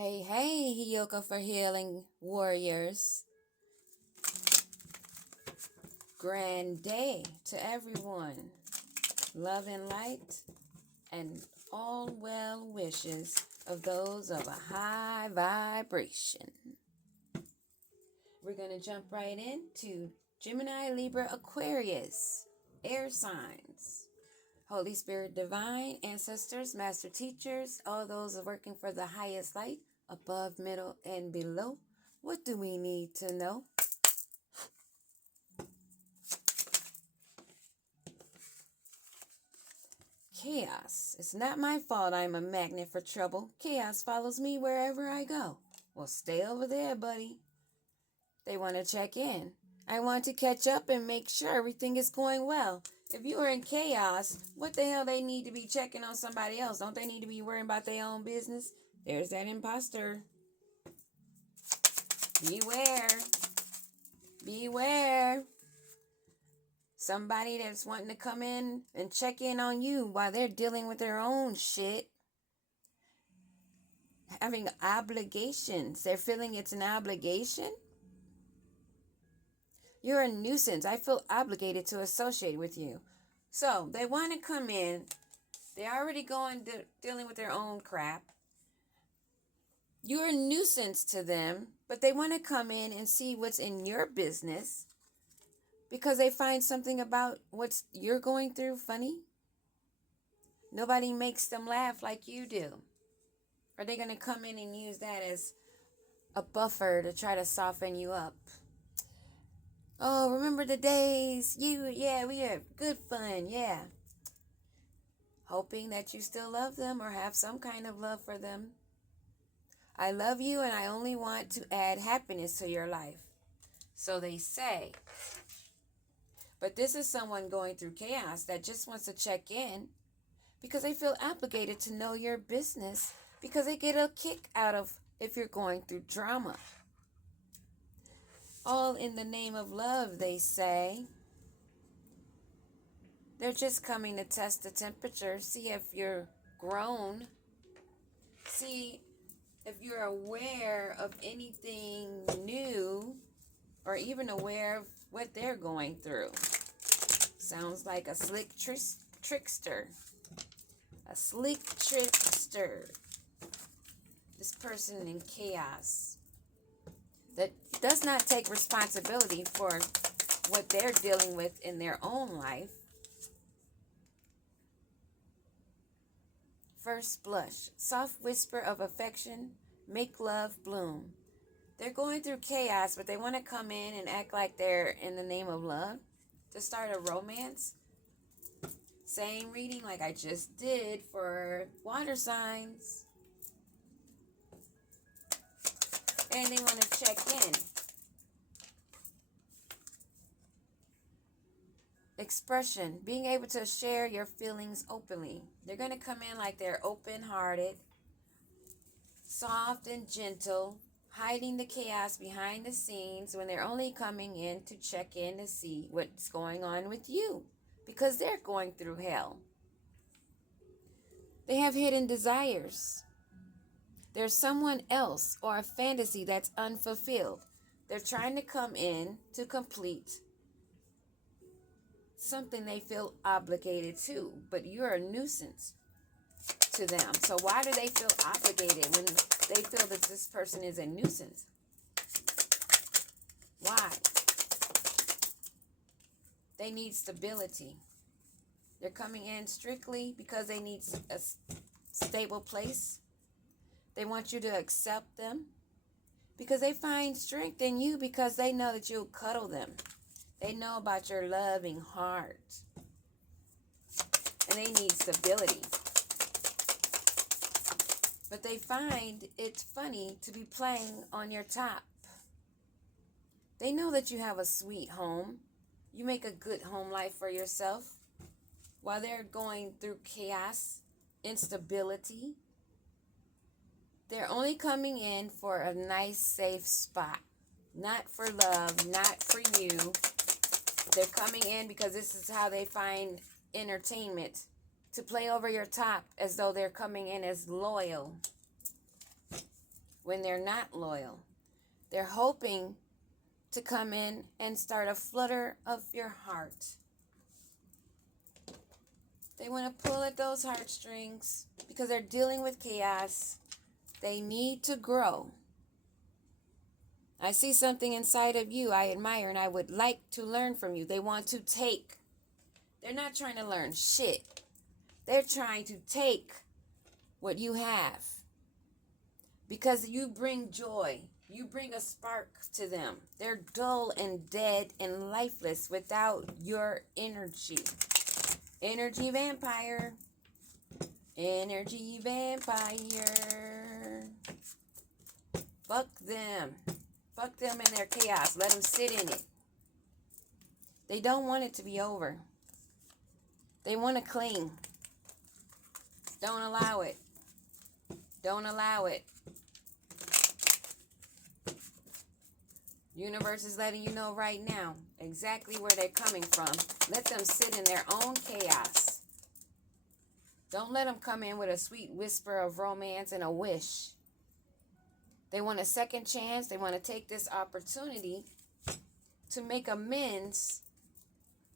Hey, hey, Hiyoko for Healing Warriors. Grand day to everyone. Love and light and all well wishes of those of a high vibration. We're going to jump right into Gemini, Libra, Aquarius, air signs. Holy Spirit Divine, ancestors, master teachers, all those working for the highest light, above, middle, and below. What do we need to know? Chaos. It's not my fault I'm a magnet for trouble. Chaos follows me wherever I go. Well, stay over there, buddy. They want to check in. I want to catch up and make sure everything is going well. If you are in chaos, what the hell they need to be checking on somebody else? Don't they need to be worrying about their own business? There's that imposter. Beware. Beware. Somebody that's wanting to come in and check in on you while they're dealing with their own shit. Having obligations. They're feeling it's an obligation. You're a nuisance. I feel obligated to associate with you. So they want to come in. They're already dealing with their own crap. You're a nuisance to them, but they want to come in and see what's in your business because they find something about what you're going through funny. Nobody makes them laugh like you do. Are they going to come in and use that as a buffer to try to soften you up? Oh, remember the days? We had good fun, yeah. Hoping that you still love them or have some kind of love for them. I love you and I only want to add happiness to your life. So they say. But this is someone going through chaos that just wants to check in because they feel obligated to know your business because they get a kick out of if you're going through drama. All in the name of love, they say. They're just coming to test the temperature, see if you're grown, see if you're aware of anything new or even aware of what they're going through. Sounds like a slick trickster. A slick trickster. This person in chaos that does not take responsibility for what they're dealing with in their own life. First blush, soft whisper of affection, make love bloom. They're going through chaos, but they want to come in and act like they're in the name of love to start a romance. Same reading like I just did for water signs. And they want to check in. Expression, being able to share your feelings openly. They're going to come in like they're open-hearted, soft and gentle, hiding the chaos behind the scenes when they're only coming in to check in to see what's going on with you because they're going through hell. They have hidden desires. There's someone else or a fantasy that's unfulfilled. They're trying to come in to complete something they feel obligated to, but you're a nuisance to them. So why do they feel obligated when they feel that this person is a nuisance? Why? They need stability. They're coming in strictly because they need a stable place. They want you to accept them because they find strength in you because they know that you'll cuddle them. They know about your loving heart. And they need stability. But they find it's funny to be playing on your top. They know that you have a sweet home. You make a good home life for yourself while they're going through chaos, instability. They're only coming in for a nice, safe spot. Not for love, not for you. They're coming in because this is how they find entertainment. To play over your top as though they're coming in as loyal. when they're not loyal. They're hoping to come in and start a flutter of your heart. They want to pull at those heartstrings because they're dealing with chaos. They need to grow. I see something inside of you I admire and I would like to learn from you. They want to take. They're not trying to learn shit. They're trying to take what you have. Because you bring joy. You bring a spark to them. They're dull and dead and lifeless without your energy. Energy vampire. Energy vampire. Fuck them. Fuck them and their chaos. Let them sit in it. They don't want it to be over. They want to cling. Don't allow it. Don't allow it. Universe is letting you know right now exactly where they're coming from. Let them sit in their own chaos. Don't let them come in with a sweet whisper of romance and a wish. They want a second chance. They want to take this opportunity to make amends.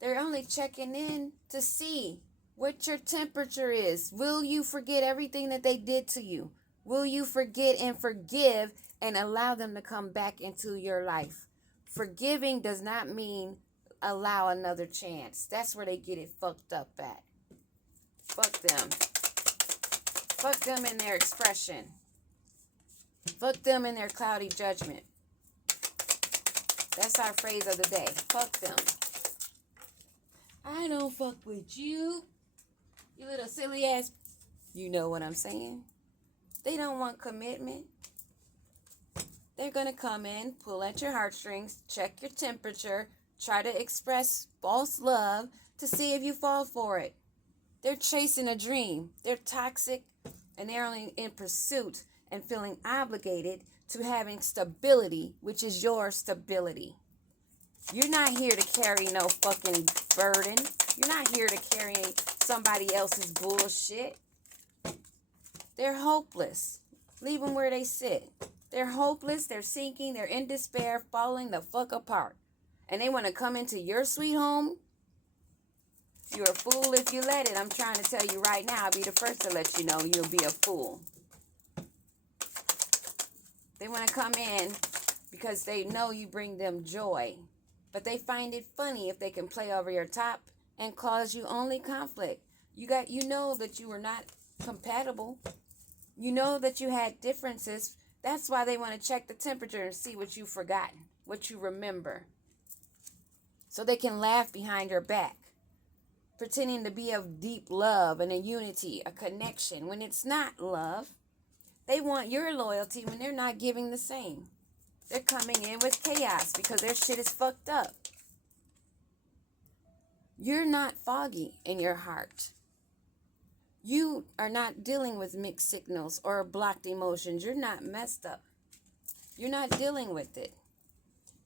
They're only checking in to see what your temperature is. Will you forget everything that they did to you? Will you forget and forgive and allow them to come back into your life? Forgiving does not mean allow another chance. That's where they get it fucked up at. Fuck them. Fuck them in their expression. Fuck them in their cloudy judgment. That's our phrase of the day. Fuck them. I don't fuck with you. You little silly ass. You know what I'm saying? They don't want commitment. They're going to come in, pull at your heartstrings, check your temperature, try to express false love to see if you fall for it. They're chasing a dream. They're toxic, and they're only in pursuit and feeling obligated to having stability, which is your stability. You're not here to carry no fucking burden. You're not here to carry somebody else's bullshit. They're hopeless. Leave them where they sit. They're hopeless. They're sinking. They're in despair, falling the fuck apart. And they want to come into your sweet home? You're a fool if you let it. I'm trying to tell you right now. I'll be the first to let you know you'll be a fool. They want to come in because they know you bring them joy. But they find it funny if they can play over your top and cause you only conflict. You know that you were not compatible. You know that you had differences. That's why they want to check the temperature and see what you've forgotten, what you remember. So they can laugh behind your back, pretending to be of deep love and a unity, a connection, when it's not love. They want your loyalty when they're not giving the same. They're coming in with chaos because their shit is fucked up. You're not foggy in your heart. You are not dealing with mixed signals or blocked emotions. You're not messed up. You're not dealing with it.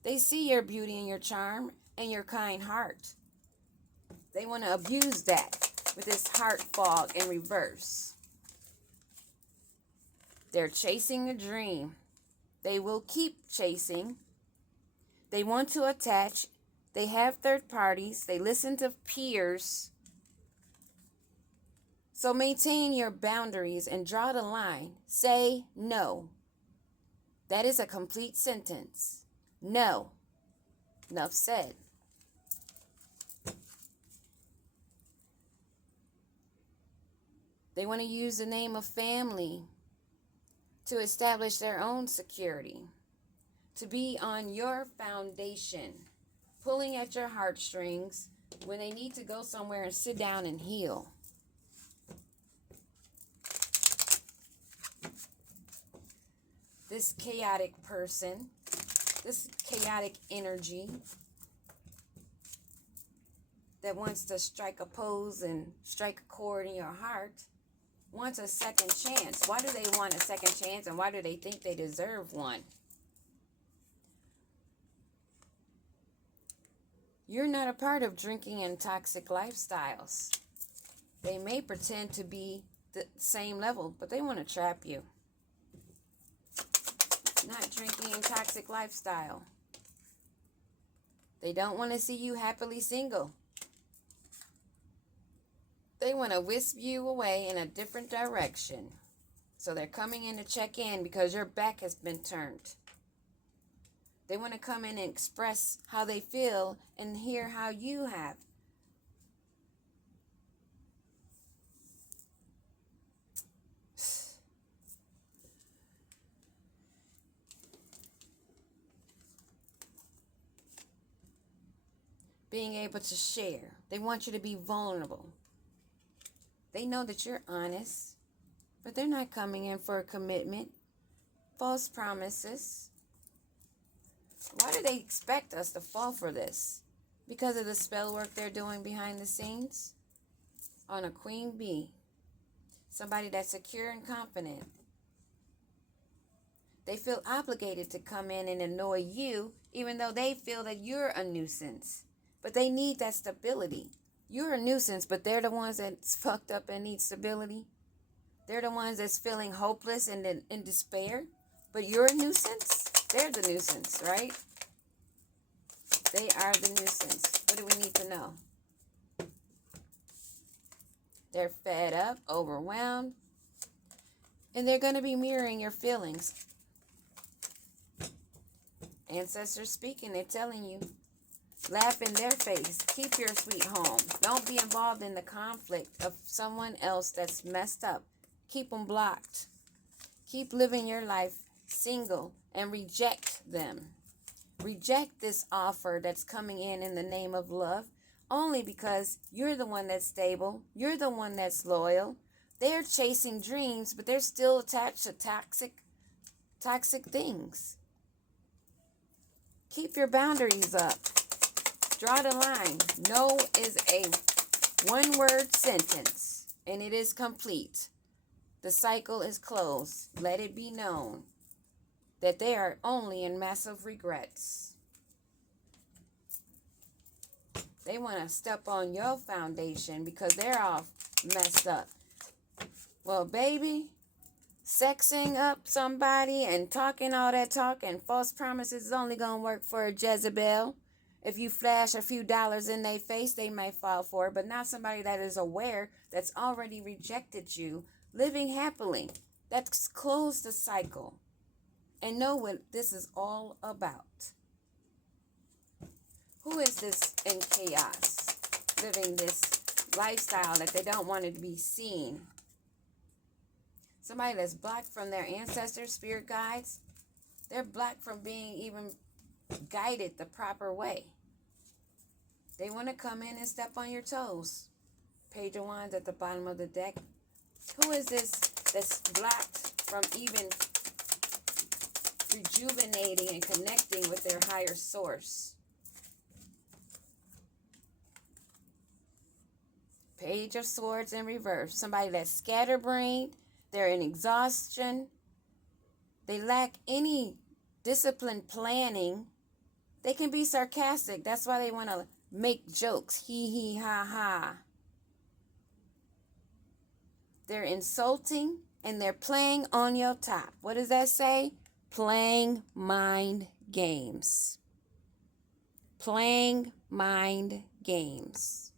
They see your beauty and your charm and your kind heart. They want to abuse that with this heart fog in reverse. They're chasing a dream. They will keep chasing. They want to attach. They have third parties. They listen to peers. So maintain your boundaries and draw the line. Say no. That is a complete sentence. No. Enough said. They want to use the name of family to establish their own security, to be on your foundation, pulling at your heartstrings when they need to go somewhere and sit down and heal. This chaotic person, this chaotic energy that wants to strike a pose and strike a chord in your heart wants a second chance. Why do they want a second chance, and why do they think they deserve one? You're not a part of drinking and toxic lifestyles. They may pretend to be the same level, but they want to trap you. not drinking and toxic lifestyle. They don't want to see you happily single. They want to whisk you away in a different direction. So they're coming in to check in because your back has been turned. They want to come in and express how they feel and hear how you have. Being able to share. They want you to be vulnerable. They know that you're honest, but they're not coming in for a commitment. False promises. Why do they expect us to fall for this? Because of the spell work they're doing behind the scenes? On a queen bee. Somebody that's secure and confident. They feel obligated to come in and annoy you, even though they feel that you're a nuisance. But they need that stability. You're a nuisance, but they're the ones that's fucked up and need stability. They're the ones that's feeling hopeless and in despair. But you're a nuisance. They're the nuisance, right? They are the nuisance. What do we need to know? They're fed up, overwhelmed, and they're going to be mirroring your feelings. Ancestors speaking, they're telling you. Laugh in their face. Keep your sweet home. Don't be involved in the conflict of someone else that's messed up. Keep them blocked. Keep living your life single and reject them. Reject this offer that's coming in the name of love only because you're the one that's stable. You're the one that's loyal. They're chasing dreams, but they're still attached to toxic things. Keep your boundaries up. Draw the line. No is a one-word sentence, and it is complete. The cycle is closed. Let it be known that they are only in massive regrets. They want to step on your foundation because they're all messed up. Well, baby, sexing up somebody and talking all that talk and false promises is only going to work for a Jezebel. If you flash a few dollars in their face, they might fall for it, but not somebody that is aware, that's already rejected you, living happily. That's closed the cycle and know what this is all about. Who is this in chaos, living this lifestyle that they don't want it to be seen? Somebody that's blocked from their ancestors, spirit guides. They're blocked from being even guided the proper way. They want to come in and step on your toes. Page of Wands at the bottom of the deck. Who is this that's blocked from even rejuvenating and connecting with their higher source? Page of Swords in reverse. Somebody that's scatterbrained. They're in exhaustion. They lack any disciplined planning. They can be sarcastic. That's why they want to make jokes. Hee hee ha ha. They're insulting and they're playing on your top. What does that say? Playing mind games. Playing mind games.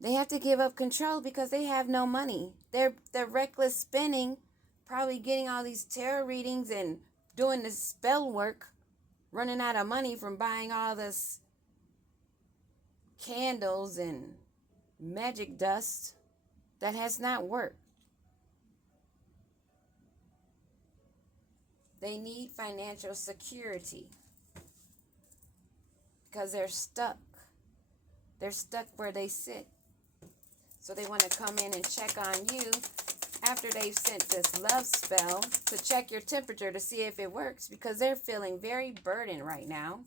They have to give up control because they have no money. They're reckless spending, probably getting all these tarot readings and doing this spell work, running out of money from buying all this candles and magic dust that has not worked. They need financial security because they're stuck. They're stuck where they sit. So they want to come in and check on you after they've sent this love spell to check your temperature to see if it works because they're feeling very burdened right now,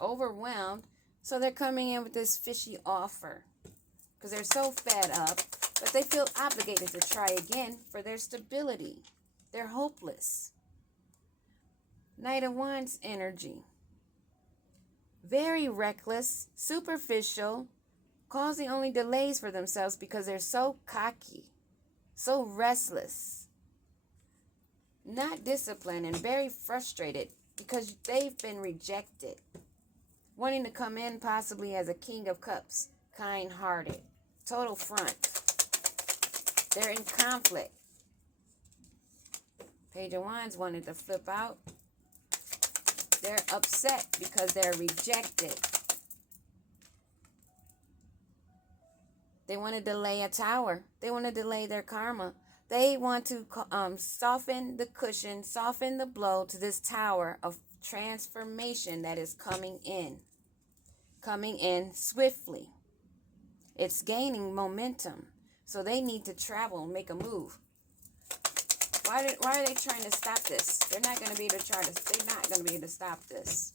overwhelmed. So they're coming in with this fishy offer because they're so fed up, but they feel obligated to try again for their stability. They're hopeless. Knight of Wands energy. Very reckless, superficial, causing only delays for themselves because they're so cocky, so restless. not disciplined and very frustrated because they've been rejected. Wanting to come in possibly as a King of Cups, kind-hearted, total front. They're in conflict. Page of Wands wanted to flip out. They're upset because they're rejected. They want to delay a tower. They want to delay their karma. They want to soften the cushion, soften the blow to this tower of transformation that is coming in swiftly. It's gaining momentum. So they need to travel and make a move. Why are they trying to stop this? They're not going to be able to they're not going to be able to stop this.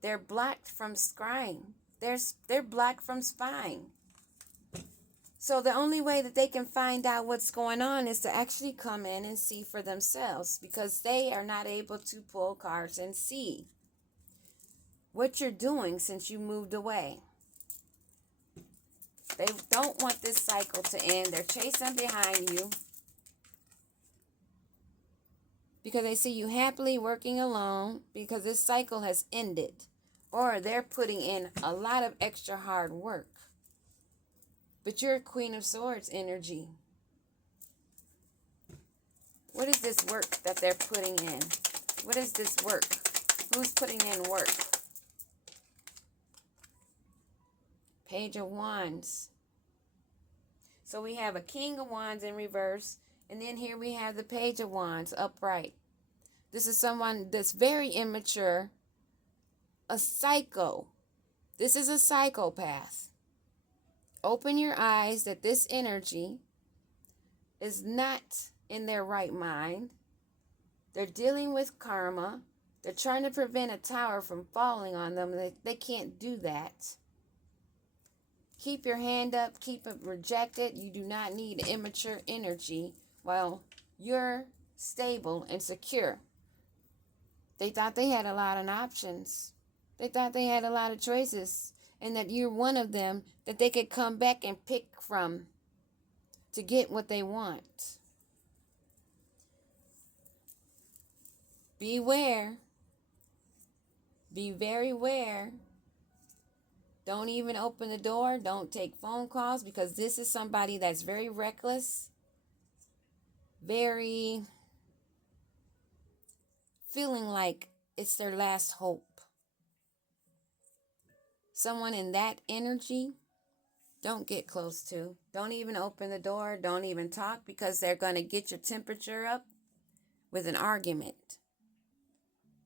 They're blocked from scrying. They're blocked from spying. So the only way that they can find out what's going on is to actually come in and see for themselves, because they are not able to pull cards and see what you're doing since you moved away. They don't want this cycle to end. They're chasing behind you because they see you happily working alone because this cycle has ended. Or they're putting in a lot of extra hard work. But you're Queen of Swords energy. What is this work that they're putting in? What is this work? Who's putting in work? Page of Wands. So we have a King of Wands in reverse. And then here we have the Page of Wands upright. This is someone that's very immature. A psycho. This is a psychopath. Open your eyes that this energy is not in their right mind. They're dealing with karma. They're trying to prevent a tower from falling on them. They can't do that. Keep your hand up. Keep it rejected. You do not need immature energy while you're stable and secure. They thought they had a lot of options. They thought they had a lot of choices, and that you're one of them that they could come back and pick from to get what they want. Beware. Be very aware. Don't even open the door. Don't take phone calls, because this is somebody that's very reckless, very feeling like it's their last hope. Someone in that energy, don't get close to. Don't even open the door. Don't even talk, because they're going to get your temperature up with an argument.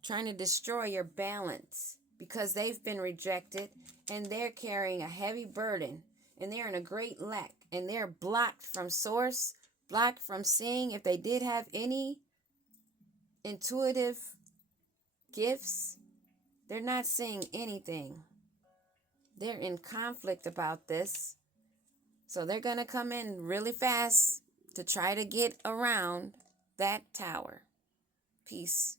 Trying to destroy your balance because they've been rejected and they're carrying a heavy burden and they're in a great lack and they're blocked from source, blocked from seeing. If they did have any intuitive gifts, they're not seeing anything. They're in conflict about this. So they're going to come in really fast to try to get around that tower. Peace.